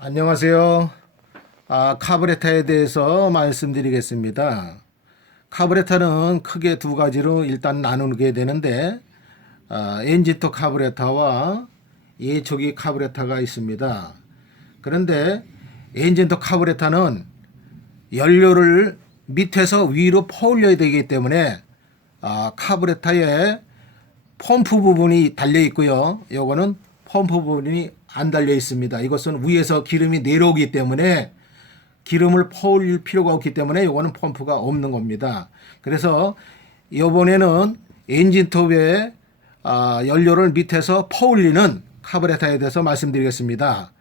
안녕하세요. 카브레타에 대해서 말씀드리겠습니다. 카브레타는 크게 두 가지로 일단 나누게 되는데, 엔진터 카브레타와 예초기 카브레타가 있습니다. 그런데 엔진터 카브레타는 연료를 밑에서 위로 퍼올려야 되기 때문에 카브레타에 펌프 부분이 달려 있고요. 요거는 펌프 부분이 안 달려 있습니다. 이것은 위에서 기름이 내려오기 때문에 기름을 퍼올릴 필요가 없기 때문에 요거는 펌프가 없는 겁니다. 그래서 이번에는 엔진톱에 연료를 밑에서 퍼올리는 카브레타에 대해서 말씀드리겠습니다.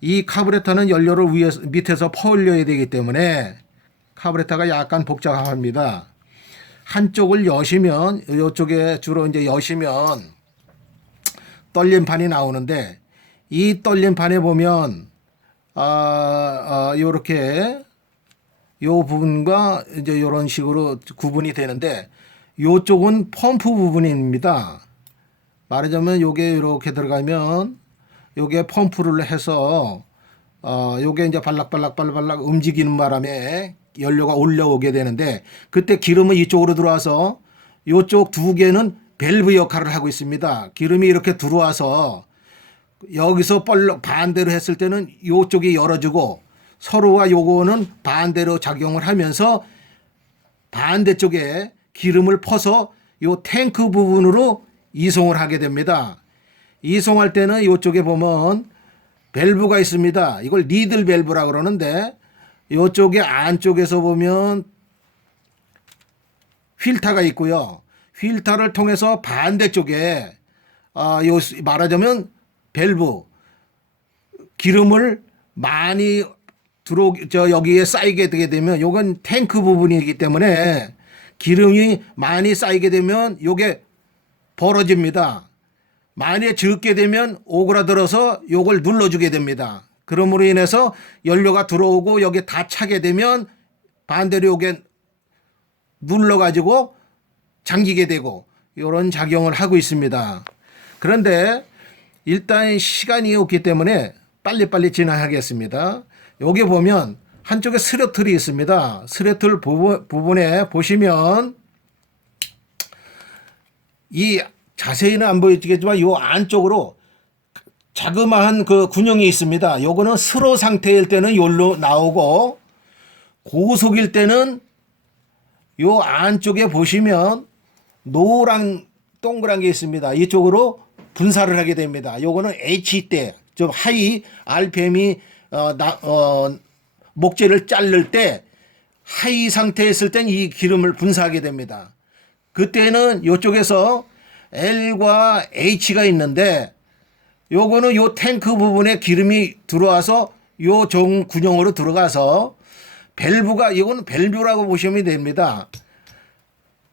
이 카브레타는 연료를 밑에서 퍼올려야 되기 때문에 카브레타가 약간 복잡합니다. 한쪽을 여시면 이쪽에 주로 이제 여시면 떨림판이 나오는데 이 떨림판에 보면 요렇게 요 부분과 이제 이런 식으로 구분이 되는데 요쪽은 펌프 부분입니다. 말하자면 요게 이렇게 들어가면 요게 펌프를 해서 요게 이제 발락발락 움직이는 바람에 연료가 올라오게 되는데 그때 기름은 이쪽으로 들어와서 요쪽 두 개는 밸브 역할을 하고 있습니다. 기름이 이렇게 들어와서 여기서 반대로 했을 때는 요쪽이 열어주고 서로가 요거는 반대로 작용을 하면서 반대쪽에 기름을 퍼서 요 탱크 부분으로 이송을 하게 됩니다. 이송할 때는 요쪽에 보면 밸브가 있습니다. 이걸 니들 밸브라고 그러는데 요쪽에 안쪽에서 보면 필터가 있고요. 필터를 통해서 반대쪽에 요 말하자면 밸브 기름을 많이 여기에 쌓이게 되게 되면 요건 탱크 부분이기 때문에 기름이 많이 쌓이게 되면 요게 벌어집니다. 만약에 적게 되면 오그라들어서 요걸 눌러주게 됩니다. 그러므로 인해서 연료가 들어오고 여기 다 차게 되면 반대로 요게 눌러가지고 잠기게 되고 이런 작용을 하고 있습니다. 그런데 일단 시간이 없기 때문에 빨리빨리 진행하겠습니다. 여기 보면 한쪽에 스로틀이 있습니다. 스로틀 부분에 보시면 이 자세히는 안 보이겠지만 이 안쪽으로 자그마한 그 군용이 있습니다. 요거는 스로 상태일 때는 요로 나오고 고속일 때는 요 안쪽에 보시면 노란 동그란 게 있습니다. 이쪽으로 분사를 하게 됩니다. 요거는 H대 좀 하이 RPM이 목재를 자를 때 하이 상태에 있을 땐 이 기름을 분사하게 됩니다. 그때는 요쪽에서 L과 H가 있는데 요거는 요 탱크 부분에 기름이 들어와서 요 정 군용으로 들어가서 밸브가 이건 밸브라고 보시면 됩니다.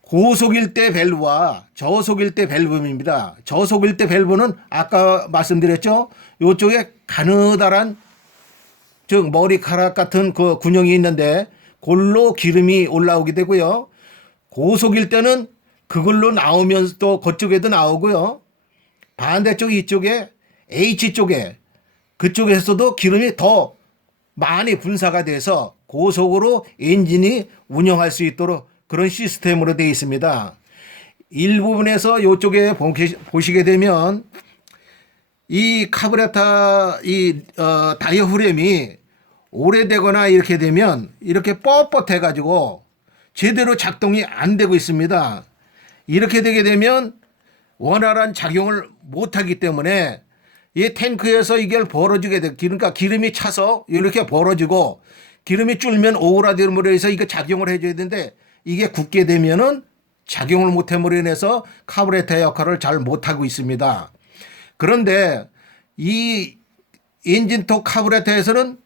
고속일 때 밸브와 저속일 때 밸브입니다. 저속일 때 밸브는 아까 말씀드렸죠. 요쪽에 가느다란 즉 머리카락 같은 그 군용이 있는데 그걸로 기름이 올라오게 되고요. 고속일 때는 그걸로 나오면서 또 그쪽에도 나오고요. 반대쪽 이쪽에 H쪽에 그쪽에서도 기름이 더 많이 분사가 돼서 고속으로 엔진이 운영할 수 있도록 그런 시스템으로 되어 있습니다. 일부분에서 이쪽에 보시게 되면 이 카브레타 다이어프램이 오래되거나 이렇게 되면 이렇게 뻣뻣해 가지고 제대로 작동이 안 되고 있습니다. 이렇게 되게 되면 원활한 작용을 못하기 때문에 이 탱크에서 이게 벌어지게 돼. 그러니까 기름이 차서 이렇게 벌어지고 기름이 줄면 오그라들므로 해서 이거 작용을 해줘야 되는데 이게 굳게 되면은 작용을 못함으로 인해서 카브레타의 역할을 잘 못하고 있습니다. 그런데 이 엔진톱 카브레타에서는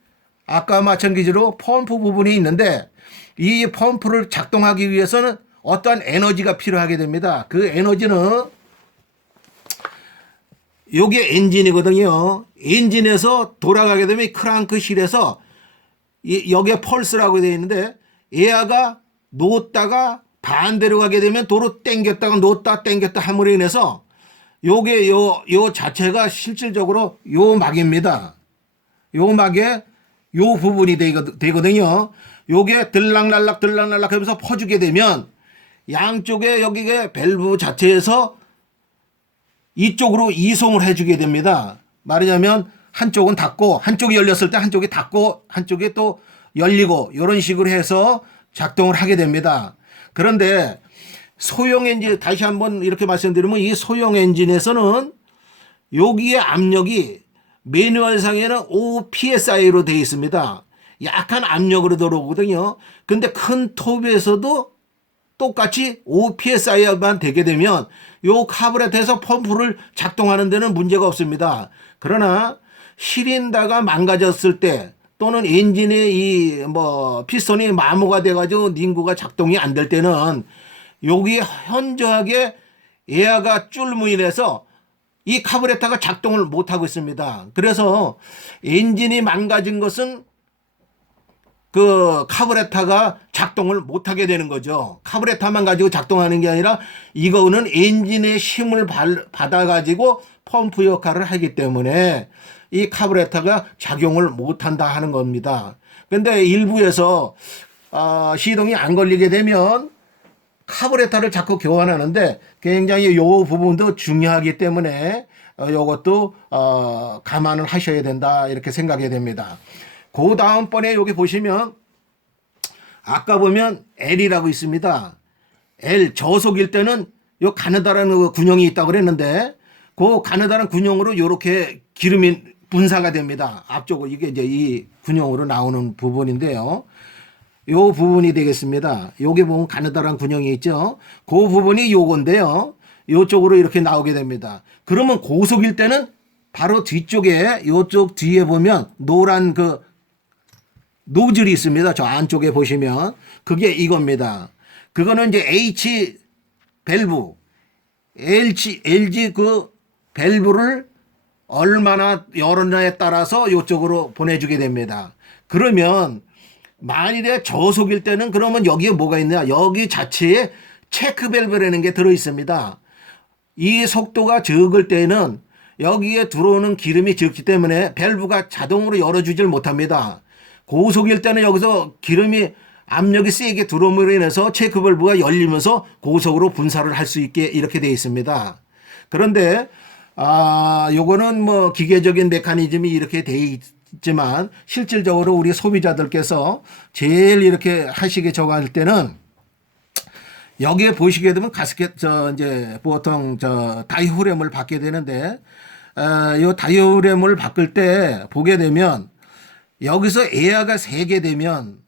아까 마찬가지로 펌프 부분이 있는데 이 펌프를 작동하기 위해서는 어떠한 에너지가 필요하게 됩니다. 그 에너지는 요게 엔진이거든요. 엔진에서 돌아가게 되면 크랑크실에서 여기에 펄스라고 되어 있는데 얘가 놓았다가 반대로 가게 되면 도로 당겼다가 놓았다 당겼다 함으로 인해서 요게 요 자체가 실질적으로 요 막입니다. 요막에 요 부분이 되거든요. 요게 들락날락 하면서 퍼주게 되면 양쪽에 여기에 밸브 자체에서 이쪽으로 이송을 해주게 됩니다. 말하자면 한쪽은 닫고 한쪽이 열렸을 때 한쪽이 닫고 한쪽이 또 열리고 이런 식으로 해서 작동을 하게 됩니다. 그런데 소형 엔진 다시 한번 이렇게 말씀드리면 이 소형 엔진에서는 여기에 압력이 매뉴얼상에는 5psi로 되어 있습니다. 약한 압력으로 들어오거든요. 근데 큰 톱에서도 똑같이 5psi만 되게 되면 요 카브레터에서 펌프를 작동하는 데는 문제가 없습니다. 그러나 시린더가 망가졌을 때 또는 엔진의 이 피스톤이 마모가 돼가지고 닝구가 작동이 안 될 때는 여기 현저하게 에어가 쫄무인해서 이 카브레터가 작동을 못하고 있습니다. 그래서 엔진이 망가진 것은 그 카브레터가 작동을 못하게 되는 거죠. 카브레터만 가지고 작동하는 게 아니라 이거는 엔진의 힘을 받아가지고 펌프 역할을 하기 때문에 이 카브레터가 작용을 못한다 하는 겁니다. 근데 일부에서 시동이 안 걸리게 되면 카브레터를 자꾸 교환하는데 굉장히 요 부분도 중요하기 때문에 요것도 감안을 하셔야 된다 이렇게 생각이 됩니다. 그 다음번에 여기 보시면 아까 보면 L이라고 있습니다. L 저속일 때는 요 가느다라는 군용이 있다고 그랬는데 그 가느다란 군용으로 이렇게 기름이 분사가 됩니다. 앞쪽으로 이게 이제 이 군용으로 나오는 부분인데요. 요 부분이 되겠습니다. 여기 보면 가느다란 군용이 있죠. 그 부분이 요건데요. 요쪽으로 이렇게 나오게 됩니다. 그러면 고속일 때는 바로 뒤쪽에 요쪽 뒤에 보면 노란 그 노즐이 있습니다. 저 안쪽에 보시면 그게 이겁니다. 그거는 이제 H 밸브 LG 그 밸브를 얼마나 열었냐에 따라서 요쪽으로 보내주게 됩니다. 그러면 만일에 저속일 때는 그러면 여기에 뭐가 있냐? 여기 자체에 체크 밸브라는 게 들어 있습니다. 이 속도가 적을 때는 여기에 들어오는 기름이 적기 때문에 밸브가 자동으로 열어주질 못합니다. 고속일 때는 여기서 기름이 압력이 세게 들어옴으로 인해서 체크 밸브가 열리면서 고속으로 분사를 할 수 있게 이렇게 되어 있습니다. 그런데 요거는 뭐 기계적인 메커니즘이 이렇게 되어 있지만 실질적으로 우리 소비자들께서 제일 이렇게 하시게 적할 때는 여기에 보시게 되면 가스켓 이제 보통 다이후램을 받게 되는데 요 다이후램을 바꿀 때 보게 되면 여기서 에어가 새게 되면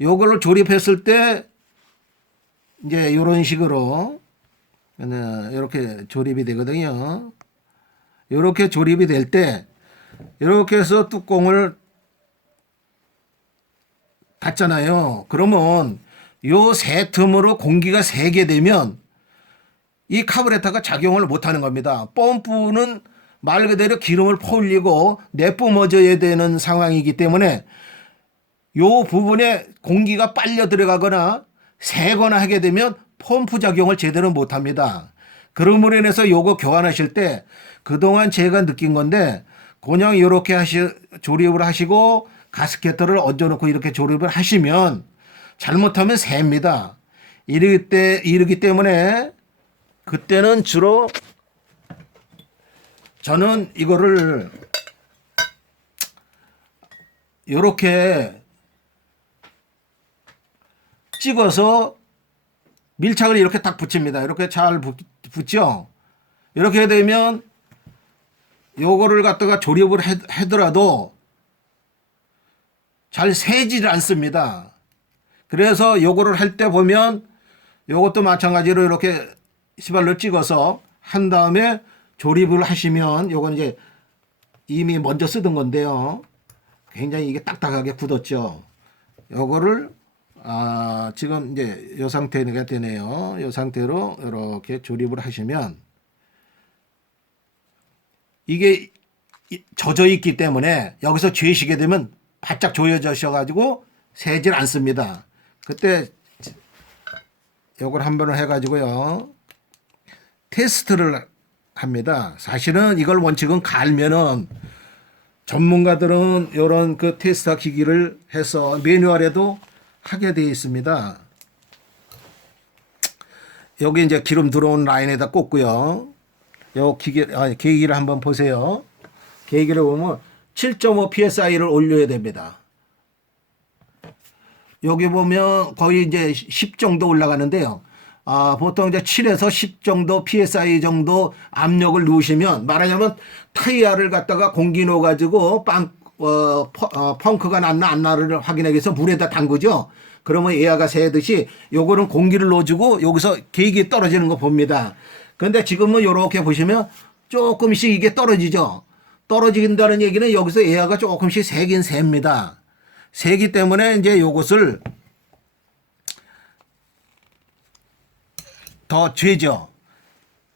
요거를 조립했을 때 이제 이런 식으로 이렇게 조립이 되거든요. 이렇게 조립이 될 때 이렇게 해서 뚜껑을 닫잖아요. 그러면 요 새 틈으로 공기가 새게 되면 이 카브레터가 작용을 못하는 겁니다. 펌프는 말 그대로 기름을 퍼올리고 내뿜어져야 되는 상황이기 때문에 요 부분에 공기가 빨려 들어가거나 새거나 하게 되면 펌프 작용을 제대로 못합니다. 그러므로 인해서 요거 교환하실 때 그동안 제가 느낀 건데 그냥 이렇게 조립을 하시고 가스켓터를 얹어놓고 이렇게 조립을 하시면 잘못하면 셉니다. 이러기 때문에 그때는 주로 저는 이거를 이렇게 찍어서 밀착을 이렇게 딱 붙입니다. 이렇게 잘 붙죠. 이렇게 되면 요거를 갖다가 조립을 하더라도 잘 새지를 않습니다. 그래서 요거를 할 때 보면 요것도 마찬가지로 이렇게 시발로 찍어서 한 다음에 조립을 하시면 요건 이제 이미 먼저 쓰던 건데요. 굉장히 이게 딱딱하게 굳었죠. 요거를 지금 이제 요 상태가 되네요. 요 상태로 이렇게 조립을 하시면 이게 젖어 있기 때문에 여기서 죄시게 되면 바짝 조여져셔 가지고 새질 않습니다. 그때 요걸 한번 해가지고요 테스트를 합니다. 사실은 이걸 원칙은 갈면은 전문가들은 이런 그 테스터 기기를 해서 매뉴얼에도 하게 되어 있습니다. 여기 이제 기름 들어온 라인에다 꽂고요. 요 계기를 한번 보세요. 계기를 보면 7.5 psi를 올려야 됩니다. 여기 보면 거의 이제 10 정도 올라가는데요. 보통 이제 7에서 10 정도 psi 정도 압력을 넣으시면, 말하자면 타이어를 갖다가 공기 넣어 가지고 펑크가 났나 안 나를 확인하기 위해서 물에다 담그죠. 그러면 에어가 새듯이 요거는 공기를 넣어주고 여기서 계기 떨어지는 거 봅니다. 근데 지금은 요렇게 보시면 조금씩 이게 떨어지죠. 떨어진다는 얘기는 여기서 에어가 조금씩 새긴 셉니다. 새기 때문에 이제 요것을 더 죄죠.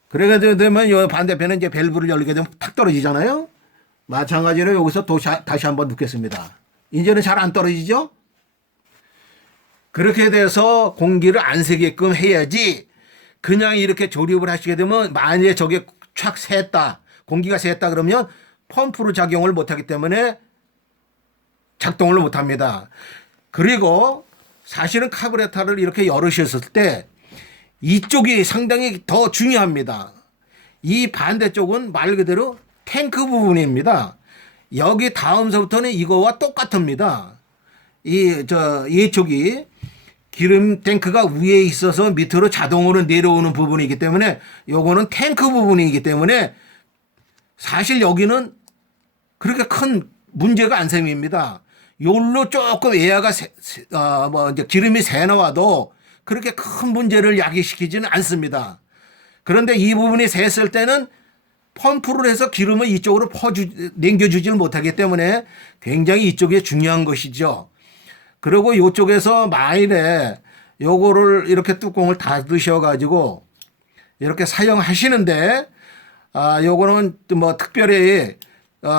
그래가지고 되면 요 반대편은 이제 밸브를 열리게 되면 탁 떨어지잖아요. 마찬가지로 여기서 다시 한번 넣겠습니다. 이제는 잘 안 떨어지죠? 그렇게 돼서 공기를 안 새게끔 해야지. 그냥 이렇게 조립을 하시게 되면 만약에 저게 촥 샜다, 공기가 샜다 그러면 펌프로 작용을 못하기 때문에 작동을 못합니다. 그리고 사실은 카브레터를 이렇게 열으셨을 때 이쪽이 상당히 더 중요합니다. 이 반대쪽은 말 그대로 탱크 부분입니다. 여기 다음서부터는 이거와 똑같습니다. 이쪽이 기름 탱크가 위에 있어서 밑으로 자동으로 내려오는 부분이기 때문에 요거는 탱크 부분이기 때문에 사실 여기는 그렇게 큰 문제가 안 생깁니다. 요로 조금 에어가 이제 기름이 새 나와도 그렇게 큰 문제를 야기시키지는 않습니다. 그런데 이 부분이 샜을 때는 펌프를 해서 기름을 이쪽으로 남겨주지를 못하기 때문에 굉장히 이쪽이 중요한 것이죠. 그리고 이쪽에서 만일에 요거를 이렇게 뚜껑을 닫으셔 가지고 이렇게 사용하시는데 요거는 뭐 특별히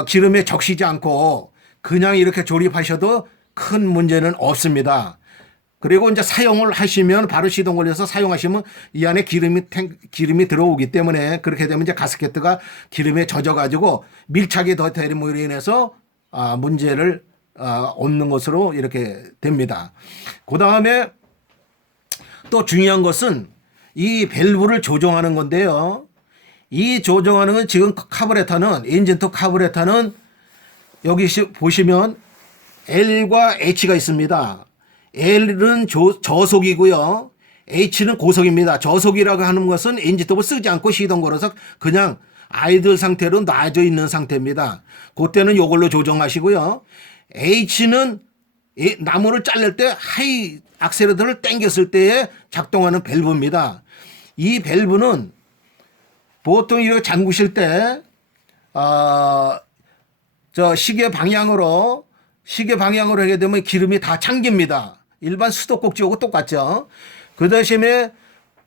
기름에 적시지 않고 그냥 이렇게 조립하셔도 큰 문제는 없습니다. 그리고 이제 사용을 하시면 바로 시동 걸려서 사용하시면 이 안에 기름이 들어오기 때문에 그렇게 되면 이제 가스켓가 기름에 젖어 가지고 밀착이 더 되므로 인해서 문제를 없는 것으로 이렇게 됩니다. 그 다음에 또 중요한 것은 이 밸브를 조정하는 건데요. 이 조정하는 건 지금 카브레터는 엔진톱 카브레터는 여기 보시면 L과 H가 있습니다. L은 저속이고요. H는 고속입니다. 저속이라고 하는 것은 엔진톱을 쓰지 않고 시동 걸어서 그냥 아이들 상태로 놔져 있는 상태입니다. 그때는 이걸로 조정하시고요. H는 나무를 자를 때 하이 악셀레터를 당겼을 때에 작동하는 밸브입니다. 이 밸브는 보통 이렇게 잠그실 때 시계 방향으로 하게 되면 기름이 다 잠깁니다. 일반 수도꼭지하고 똑같죠. 그 대신에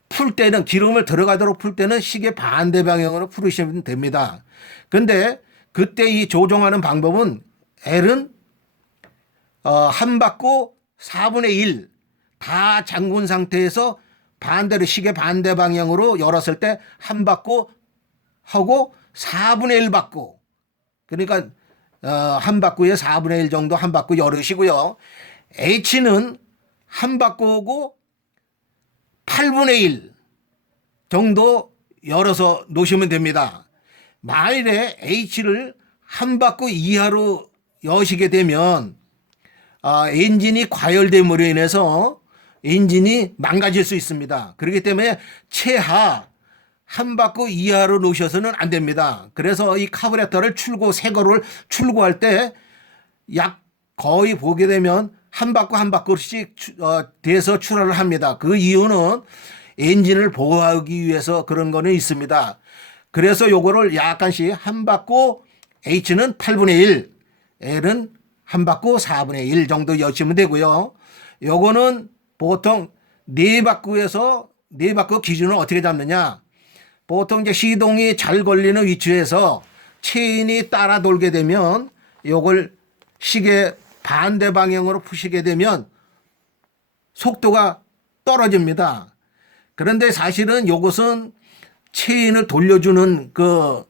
풀 때는 기름을 들어가도록 풀 때는 시계 반대 방향으로 풀으시면 됩니다. 근데 그때 이 조정하는 방법은 L은 한 바퀴 4분의 1 다 잠근 상태에서 반대로 시계 반대 방향으로 열었을 때 한 바퀴 하고 4분의 1 바퀴, 그러니까 한 바퀴에 4분의 1 정도 한 바퀴 열으시고요. H는 한 바퀴고 8분의 1 정도 열어서 놓으시면 됩니다. 만일에 H를 한 바퀴 이하로 여시게 되면 엔진이 과열됨으로 인해서 엔진이 망가질 수 있습니다. 그렇기 때문에 최하 한 바퀴 이하로 놓으셔서는 안 됩니다. 그래서 이 카브레터를 새 거를 출고할 때 약 거의 보게 되면 한 바퀴씩 돼서 출하를 합니다. 그 이유는 엔진을 보호하기 위해서 그런 거는 있습니다. 그래서 요거를 약간씩 한 바퀴, H는 8분의 1, L은 한 바퀴 4분의 1 정도 여시면 되고요. 요거는 보통 네 바퀴에서 네 바퀴 기준을 어떻게 잡느냐? 보통 이제 시동이 잘 걸리는 위치에서 체인이 따라 돌게 되면 요걸 시계 반대 방향으로 푸시게 되면 속도가 떨어집니다. 그런데 사실은 요것은 체인을 돌려주는 그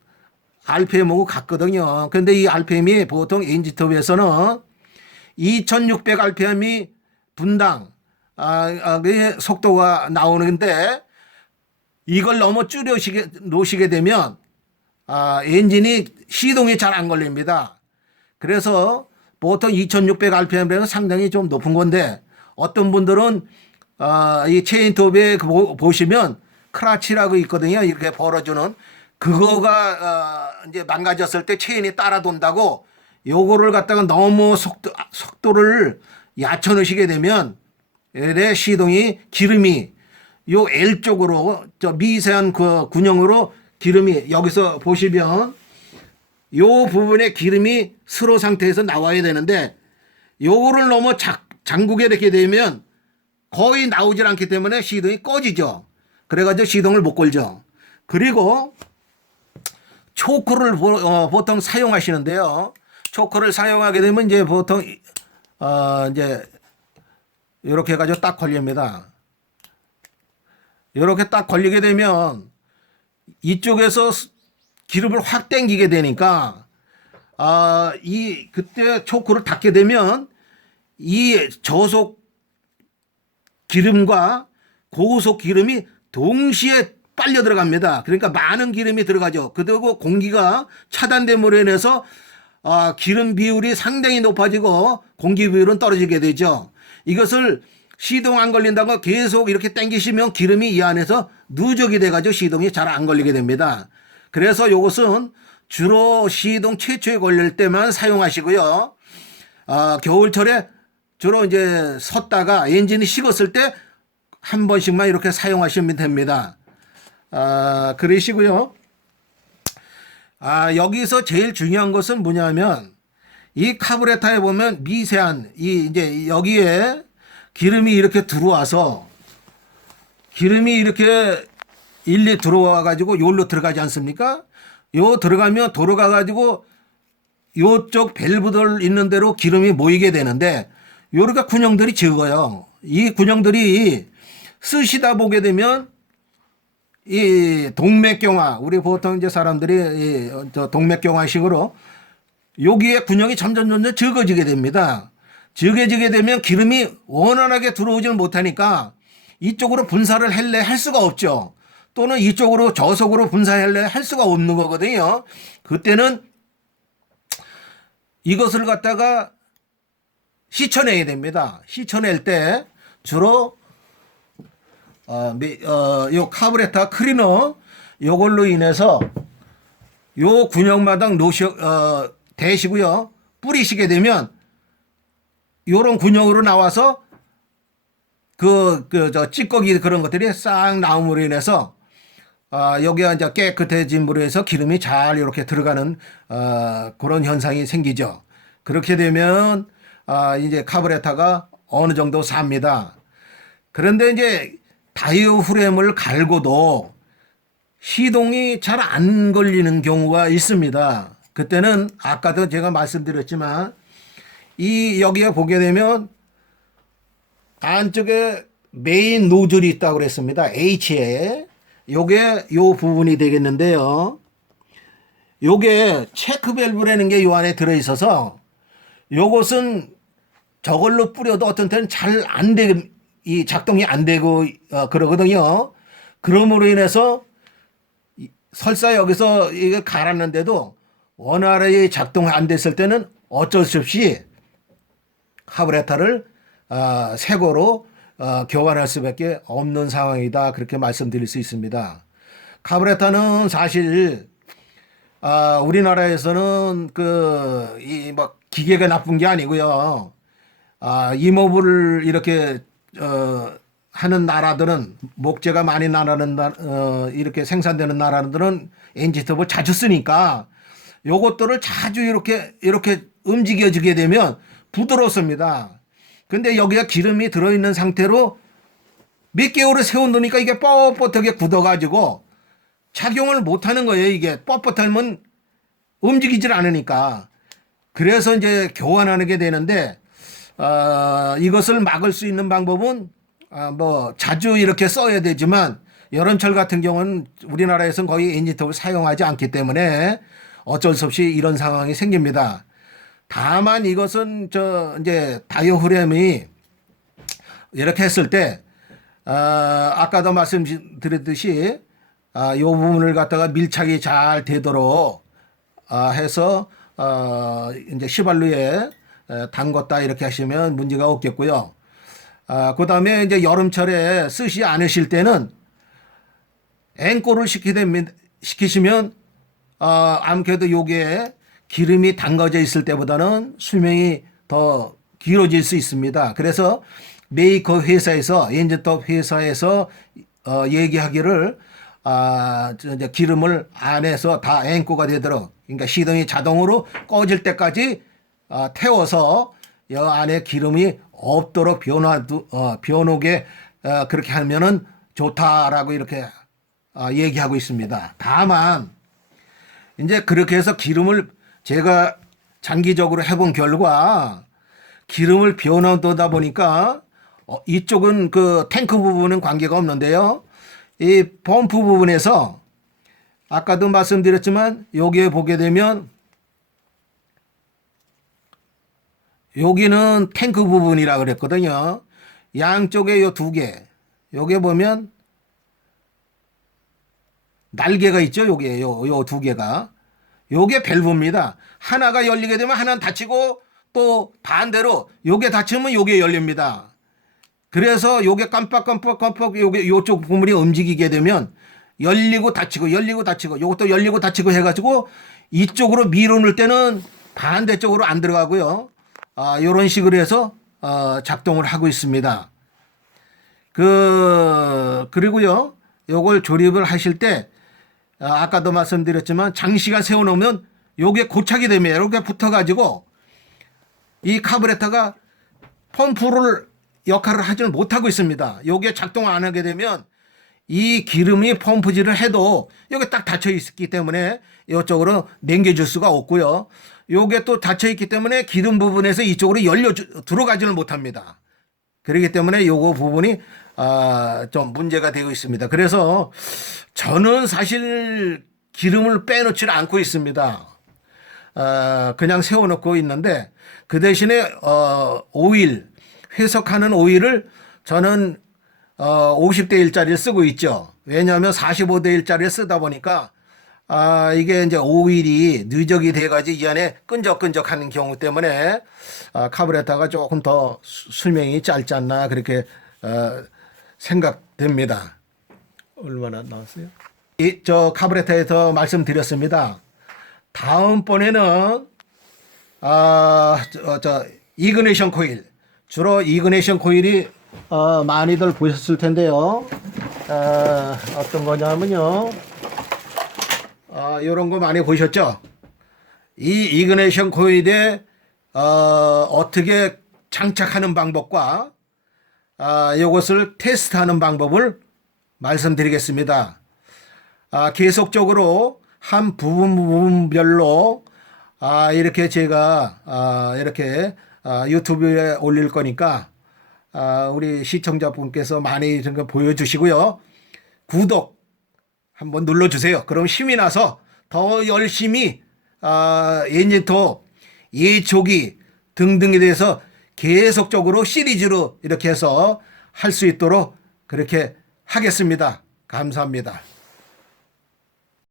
RPM하고 같거든요. 근데 이 RPM이 보통 엔진톱에서는 2600 RPM이 분당 그 속도가 나오는데 이걸 너무 놓으시게 되면 엔진이 시동이 잘 안 걸립니다. 그래서 보통 2600 RPM이면 상당히 좀 높은 건데 어떤 분들은 이 체인톱에 보시면 크라치라고 있거든요. 이렇게 벌어주는 그거가 이제 망가졌을 때 체인이 따라 돈다고 요거를 갖다가 너무 속도를 얕춰 놓으시게 되면 내 시동이 기름이 요 L 쪽으로 저 미세한 그 군형으로 기름이 여기서 보시면 요 부분에 기름이 스로 상태에서 나와야 되는데 요거를 너무 잠그게 이렇게 되면 거의 나오질 않기 때문에 시동이 꺼지죠. 그래가지고 시동을 못 걸죠. 그리고 초크를 보통 사용하시는데요. 초크를 사용하게 되면 이제 보통 이제 이렇게 해가지고 딱 걸립니다. 이렇게 딱 걸리게 되면 이쪽에서 기름을 확 당기게 되니까 그때 초크를 닫게 되면 이 저속 기름과 고속 기름이 동시에 빨려 들어갑니다. 그러니까 많은 기름이 들어가죠. 그리고 공기가 차단됨으로 인해서 기름 비율이 상당히 높아지고 공기 비율은 떨어지게 되죠. 이것을 시동 안 걸린다고 계속 이렇게 당기시면 기름이 이 안에서 누적이 돼가지고 시동이 잘 안 걸리게 됩니다. 그래서 이것은 주로 시동 최초에 걸릴 때만 사용하시고요. 겨울철에 주로 이제 섰다가 엔진이 식었을 때 한 번씩만 이렇게 사용하시면 됩니다. 그러시고요. 여기서 제일 중요한 것은 뭐냐면 이 카부레터에 보면 미세한 이제 여기에 기름이 이렇게 들어와서 기름이 이렇게 일리 들어와 가지고 요로 들어가지 않습니까? 요 들어가면 돌아가 가지고 요쪽 밸브들 있는 대로 기름이 모이게 되는데 요렇게 군형들이 적어요. 이 군형들이 쓰시다 보게 되면 이 동맥경화 우리 보통 이제 사람들이 저 동맥경화식으로 여기에 군형이 점점 적어지게 됩니다. 적어지게 되면 기름이 원활하게 들어오지는 못하니까 이쪽으로 분사를 할 수가 없죠. 또는 이쪽으로 저속으로 분사할 수가 없는 거거든요. 그때는 이것을 갖다가 씻어내야 됩니다. 씻어낼 때 주로 요 카부레터 클리너 요걸로 인해서 요 군형마당 대시고요. 뿌리시게 되면 요런 군형으로 나와서 저 찌꺼기 그런 것들이 싹 나옴으로 인해서 여기가 이제 깨끗해짐으로 해서 기름이 잘 이렇게 들어가는 그런 현상이 생기죠. 그렇게 되면 이제 카부레터가 어느 정도 삽니다. 그런데 이제 다이어프램을 갈고도 시동이 잘 안 걸리는 경우가 있습니다. 그때는 아까도 제가 말씀드렸지만 여기에 보게 되면 안쪽에 메인 노즐이 있다고 그랬습니다. H에 요게 요 부분이 되겠는데요. 요게 체크 밸브라는 게 요 안에 들어 있어서 요것은 저걸로 뿌려도 어떤 때는 잘 안 되고 이 작동이 안 되고 그러거든요. 그러므로 인해서 설사 여기서 이걸 갈았는데도 원활하게 작동 안 됐을 때는 어쩔 수 없이 카부레터를 새거로 교환할 수밖에 없는 상황이다. 그렇게 말씀드릴 수 있습니다. 카부레터는 사실 우리나라에서는 뭐 기계가 나쁜 게 아니고요. 임업을 이렇게 하는 나라들은 목재가 많이 나라는 이렇게 생산되는 나라들은 엔진톱을 자주 쓰니까 요것들을 자주 이렇게 움직여지게 되면 부드럽습니다. 근데 여기가 기름이 들어있는 상태로 몇 개월을 세워놓으니까 이게 뻣뻣하게 굳어가지고 작용을 못하는 거예요. 이게 뻣뻣하면 움직이질 않으니까. 그래서 이제 교환하는 게 되는데 이것을 막을 수 있는 방법은 뭐 자주 이렇게 써야 되지만 여름철 같은 경우는 우리나라에서는 거의 엔진톱을 사용하지 않기 때문에 어쩔 수 없이 이런 상황이 생깁니다. 다만 이것은 이제 다이어프램이 이렇게 했을 때 아까도 말씀드렸듯이 이 부분을 갖다가 밀착이 잘 되도록 해서 이제 휘발유에 담궜다 이렇게 하시면 문제가 없겠고요. 그 다음에 이제 여름철에 쓰지 않으실 때는 앵꼬를 시키시면 아무래도 요게 기름이 담가져 있을 때보다는 수명이 더 길어질 수 있습니다. 그래서 메이커 회사에서 엔진톱 회사에서 얘기하기를 이제 기름을 안에서 다 앵꼬가 되도록, 그러니까 시동이 자동으로 꺼질 때까지 태워서 이 안에 기름이 없도록 변오게 그렇게 하면은 좋다라고 이렇게 얘기하고 있습니다. 다만 이제 그렇게 해서 기름을 제가 장기적으로 해본 결과 기름을 변호하다 보니까 이쪽은 그 탱크 부분은 관계가 없는데요. 이 펌프 부분에서 아까도 말씀드렸지만 여기에 보게 되면 여기는 탱크 부분이라 그랬거든요. 양쪽에 요 두 개, 여기에 보면 날개가 있죠. 요게 요 두 개가, 요게 밸브입니다. 하나가 열리게 되면 하나는 닫히고 또 반대로 요게 닫히면 요게 열립니다. 그래서 요게 깜빡깜빡 요게 요쪽 부분이 움직이게 되면 열리고 닫히고 열리고 닫히고 요것도 열리고 닫히고 해가지고 이쪽으로 밀어넣을 때는 반대쪽으로 안 들어가고요. 요런 식으로 해서 작동을 하고 있습니다. 그리고요, 요걸 조립을 하실 때 아까도 말씀드렸지만 장시간 세워놓으면 요게 고착이 되면 이렇게 붙어가지고 이 카브레터가 펌프를 역할을 하지는 못하고 있습니다. 요게 작동 안 하게 되면 이 기름이 펌프질을 해도 여기 딱 닫혀 있기 때문에 이쪽으로 남겨줄 수가 없고요. 요게 또 닫혀 있기 때문에 기름 부분에서 이쪽으로 들어가지는 못합니다. 그렇기 때문에 요거 부분이 좀 문제가 되고 있습니다. 그래서 저는 사실 기름을 빼놓지는 않고 있습니다. 그냥 세워놓고 있는데 그 대신에 오일, 회석하는 오일을 저는 50대 1짜리를 쓰고 있죠. 왜냐하면 45대 1짜리를 쓰다 보니까 이게 이제 오일이 누적이 돼가지고 이 안에 끈적끈적하는 경우 때문에 카브레터가 조금 더 수명이 짧지 않나 그렇게 생각됩니다. 얼마나 나왔어요? 저 카브레터에서 말씀드렸습니다. 다음번에는 이그니션 코일, 주로 이그니션 코일이 많이들 보셨을 텐데요. 어떤 거냐면요, 이런 거 많이 보셨죠? 이 이그니션 코일에 어떻게 장착하는 방법과 이것을 테스트하는 방법을 말씀드리겠습니다. 계속적으로 한 부분별로 이렇게 제가 이렇게 유튜브에 올릴 거니까 우리 시청자분께서 많이 이런 거 보여주시고요. 구독 한번 눌러주세요. 그럼 힘이 나서 더 열심히 엔진톱, 예초기 등등에 대해서 계속적으로 시리즈로 이렇게 해서 할 수 있도록 그렇게 하겠습니다. 감사합니다.